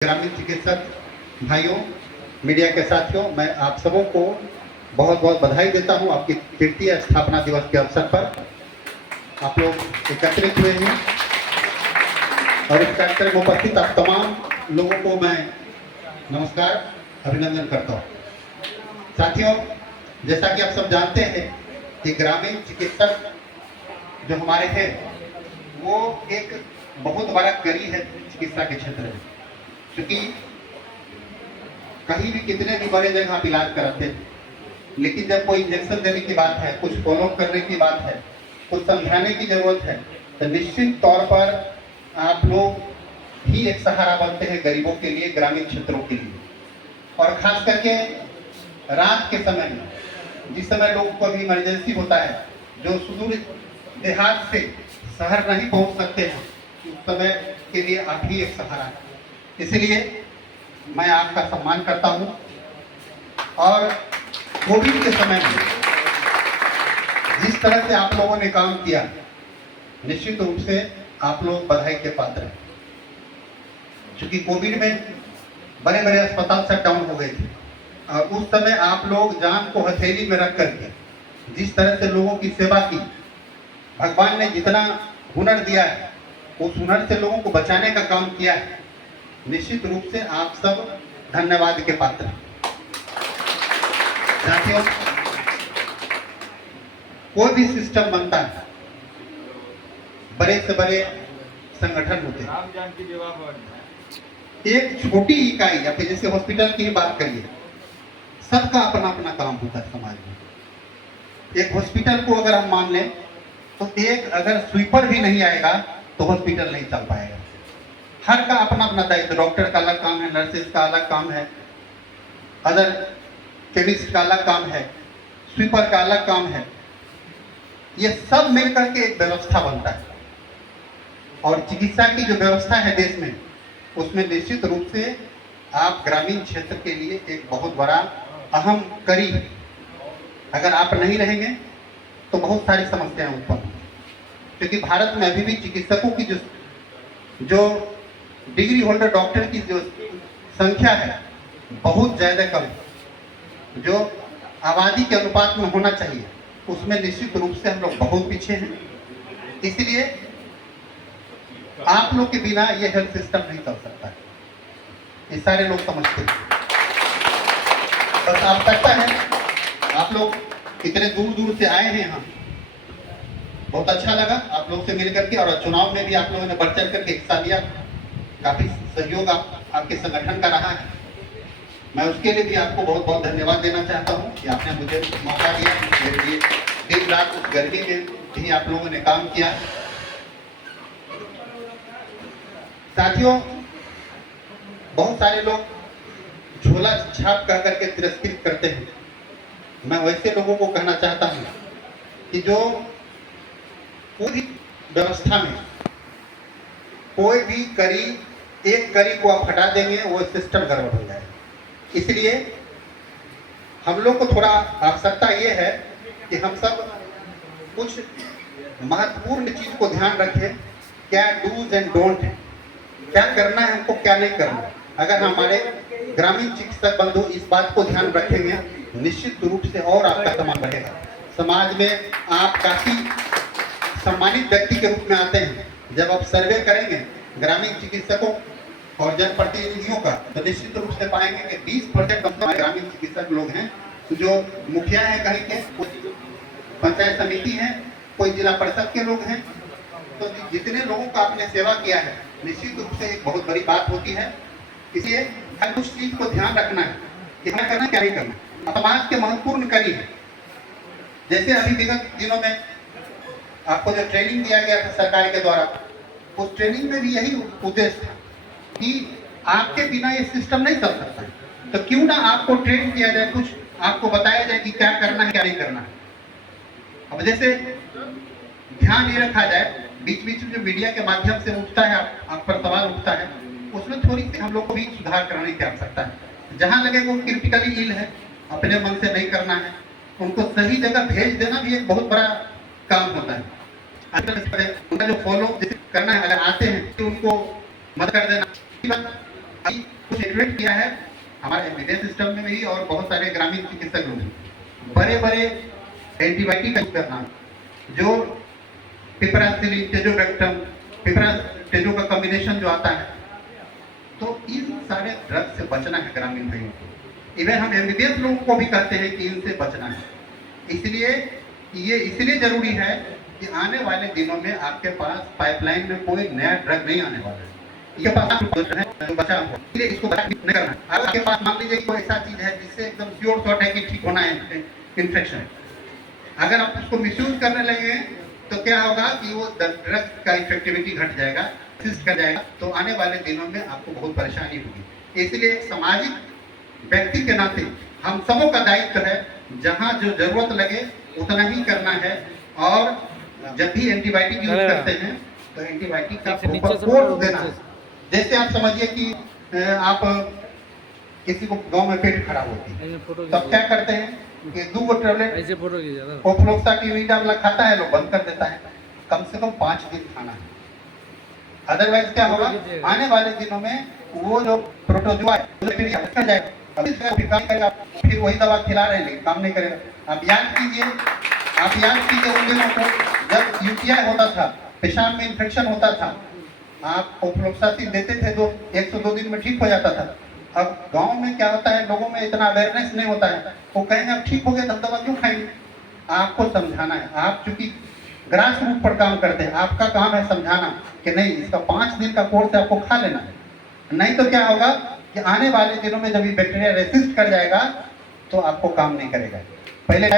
ग्रामीण चिकित्सक भाइयों, मीडिया के साथियों, मैं आप सबों को बहुत बहुत बधाई देता हूं आपकी तृतीय स्थापना दिवस के अवसर पर। आप लोग एकत्रित हुए हैं और इस कार्यक्रम में उपस्थित आप तमाम लोगों को मैं नमस्कार, अभिनंदन करता हूं। साथियों, जैसा कि आप सब जानते हैं कि ग्रामीण चिकित्सक जो हमारे हैं वो एक बहुत बड़ा कड़ी है चिकित्सा के क्षेत्र में, क्योंकि कहीं भी कितने भी बड़े जगह आप इलाज कराते हैं, लेकिन जब कोई इंजेक्शन देने की बात है, कुछ फॉलो करने की बात है, कुछ समझाने की जरूरत है, तो निश्चित तौर पर आप लोग ही एक सहारा बनते हैं गरीबों के लिए, ग्रामीण क्षेत्रों के लिए। और खास करके रात के समय में, जिस समय लोगों को भी इमरजेंसी होता है, जो सुदूर देहात से शहर नहीं पहुंच सकते हैं, उस समय के लिए आप ही एक सहारा है। इसलिए मैं आपका सम्मान करता हूं और कोविड के समय में जिस तरह से आप लोगों ने काम किया, निश्चित रूप से आप लोग बधाई के पात्र हैं। क्योंकि कोविड में बड़े बड़े अस्पताल शट डाउन हो गए थे और उस समय आप लोग जान को हथेली में रख करके जिस तरह से लोगों की सेवा की, भगवान ने जितना हुनर दिया है उस हुनर से लोगों को बचाने का काम किया है। निश्चित रूप से आप सब धन्यवाद के पात्र हैं। साथियों, कोई भी सिस्टम बनता है, बड़े से बड़े संगठन होते हैं, एक छोटी इकाई या फिर जैसे हॉस्पिटल की ही बात करिए, सबका अपना अपना काम होता है समाज में। एक हॉस्पिटल को अगर हम मान लें तो एक अगर स्वीपर भी नहीं आएगा तो हॉस्पिटल नहीं चल पाएगा। हर का अपना अपना दायित्व, डॉक्टर का अलग काम है, नर्सेस का अलग काम है, अदर केमिस्ट का अलग काम है, स्वीपर का अलग काम है। ये सब मिलकर के एक व्यवस्था बनता है और चिकित्सा की जो व्यवस्था है देश में, उसमें निश्चित रूप से आप ग्रामीण क्षेत्र के लिए एक बहुत बड़ा अहम कड़ी है। अगर आप नहीं रहेंगे तो बहुत सारी समस्याएं उत्पन्न होंगी, क्योंकि भारत में अभी भी चिकित्सकों की जो डिग्री होल्डर डॉक्टर की जो संख्या है बहुत ज्यादा कम है। जो आबादी के अनुपात में होना चाहिए उसमें निश्चित रूप से हम लोग बहुत पीछे हैं। इसलिए आप लोग के बिना ये हेल्थ सिस्टम नहीं चल सकता है, ये सारे लोग समझते हैं। बस आवश्यकता है, आप लोग इतने दूर दूर से आए हैं यहाँ, बहुत अच्छा लगा आप लोग से मिल करके। और चुनाव में भी आप लोगों ने बढ़ चढ़ करके हिस्सा लिया, काफी सहयोग आपके संगठन का रहा है। मैं उसके लिए भी आपको बहुत बहुत धन्यवाद देना चाहता हूँ कि आपने मुझे मौका दिया। मेरे लिए दिन रात उस गर्मी में भी आप लोगों ने काम किया। साथियों, बहुत सारे लोग झोला छाप कह करके तिरस्कृत करते हैं। मैं वैसे लोगों को कहना चाहता हूँ कि जो पूरी व्यवस्था में कोई भी कड़ी, एक कड़ी को आप हटा देंगे वो सिस्टम गड़बड़ हो जाएगा। इसलिए हम लोग को थोड़ा आवश्यकता ये है कि हम सब कुछ महत्वपूर्ण चीज को ध्यान रखें, क्या डूज एंड डोंट है, क्या करना है हमको, क्या नहीं करना है। अगर हमारे ग्रामीण चिकित्सक बंधु इस बात को ध्यान रखेंगे, निश्चित रूप से और आपका सम्मान बढ़ेगा। समाज में आप काफी सम्मानित व्यक्ति के रूप में आते हैं। जब आप सर्वे करेंगे ग्रामीण चिकित्सकों और जनप्रतिनिधियों का, तो निश्चित रूप से पाएंगे कि 20% ग्रामीण चिकित्सक लोग हैं जो मुखिया है, कहीं के कोई पंचायत समिति है, कोई जिला परिषद के लोग हैं। तो जितने लोगों का आपने सेवा किया है, निश्चित रूप से एक बहुत बड़ी बात होती है। इसलिए हर कुछ चीज को ध्यान रखना है कि क्या करना क्या नहीं करना। समाज के महत्वपूर्ण कड़ी है। जैसे अभी विगत दिनों में आपको जो ट्रेनिंग दिया गया था सरकार के द्वारा, उस ट्रेनिंग में भी यही उद्देश्य था कि आपके बिना ये सिस्टम नहीं चल सकता है। तो क्यों ना आपको ट्रेन किया जाए, कुछ आपको बताया जाए कि क्या करना है क्या नहीं करना है। अब जैसे ध्यान ये रखा जाए, बीच बीच में जो मीडिया के माध्यम से उठता है आप पर सवाल उठता है, उसमें थोड़ी सी हम लोग को भी सुधार कराने की आवश्यकता है। जहां लगे वो क्रिटिकली इल है, अपने मन से नहीं करना है, उनको सही जगह भेज देना भी एक बहुत बड़ा काम होता है। उनका जो फॉलो करना है, अगर आते हैं तो उनको मदद कर देना। अभी कुछ इंप्लीमेंट किया है हमारे एमबीबीएस सिस्टम में भी और बहुत सारे ग्रामीण चिकित्सक लोग हैं। बड़े बड़े एंटीबायोटिक का यूज करना, जो पिपरासिलिन, टेजोबैक्टम, टेजो का कॉम्बिनेशन जो आता है, तो इन सारे ड्रग से बचना है ग्रामीण भाइयों को। इवन हम एमबीबीएस लोगों को भी कहते हैं कि इनसे बचना है। इसलिए ये इसलिए जरूरी है कि आने वाले दिनों में आपके पास पाइपलाइन में कोई नया ड्रग नहीं आने वाला है। ये पास है जो बचा हुआ, इसलिए इसको नहीं करना। अगर आपके पास मान लीजिए कोई ऐसा चीज है जिससे एकदम श्योर शॉट है कि ठीक होना है इन्फेक्शन, अगर आप उसको मिसयूज करने लगे तो क्या होगा कि वो ड्रग का इफेक्टिविटी घट जाएगा, कर जाएगा, तो आने वाले दिनों में आपको बहुत परेशानी होगी। इसलिए एक सामाजिक व्यक्ति के नाते हम सबों का दायित्व है, जहां जो जरूरत लगे उतना ही करना है। और जब भी एंटीबायोटिक यूज करते हैं तो एंटीबायोटिक का प्रॉपर कोर्स देना है। जैसे आप समझिए कि आप किसी को गांव में पेट खराब होती है, तब क्या करते हैं कि 2 टेबलेट ऐसे फोटो खींचा ओफ्लोक्साटिन यूनिटामला खाता है, लोग बंद कर देता है। कम से कम 5 दिन खाना है, अदरवाइज क्या होगा आने वाले दिनों में वो जो प्रोटोजोआ है वो कर जाएगा। अभी फिर वही दवा खिला रहे हैं लेकिन काम नहीं करेगा। आप याद कीजिए उन दिनों को जब यूटीआई होता था, पेशाब में इन्फेक्शन होता था, आप ओफ्लोक्सासिन देते थे तो 102 दिन में ठीक हो जाता था। अब गांव में क्या होता है, लोगों में इतना अवेयरनेस नहीं होता है, वो कहेंगे अब ठीक हो गया तो दवा क्यों खाएंगे। आपको समझाना है, आप चूंकि ग्रास रूट पर काम करते हैं, आपका काम है समझाना कि नहीं इसका 5 दिन का कोर्स है, आपको खा लेना है। नहीं तो क्या होगा कि आने वाले दिनों में जब ये बैक्टीरिया रेसिस्ट कर जाएगा तो आपको काम नहीं करेगा। पहले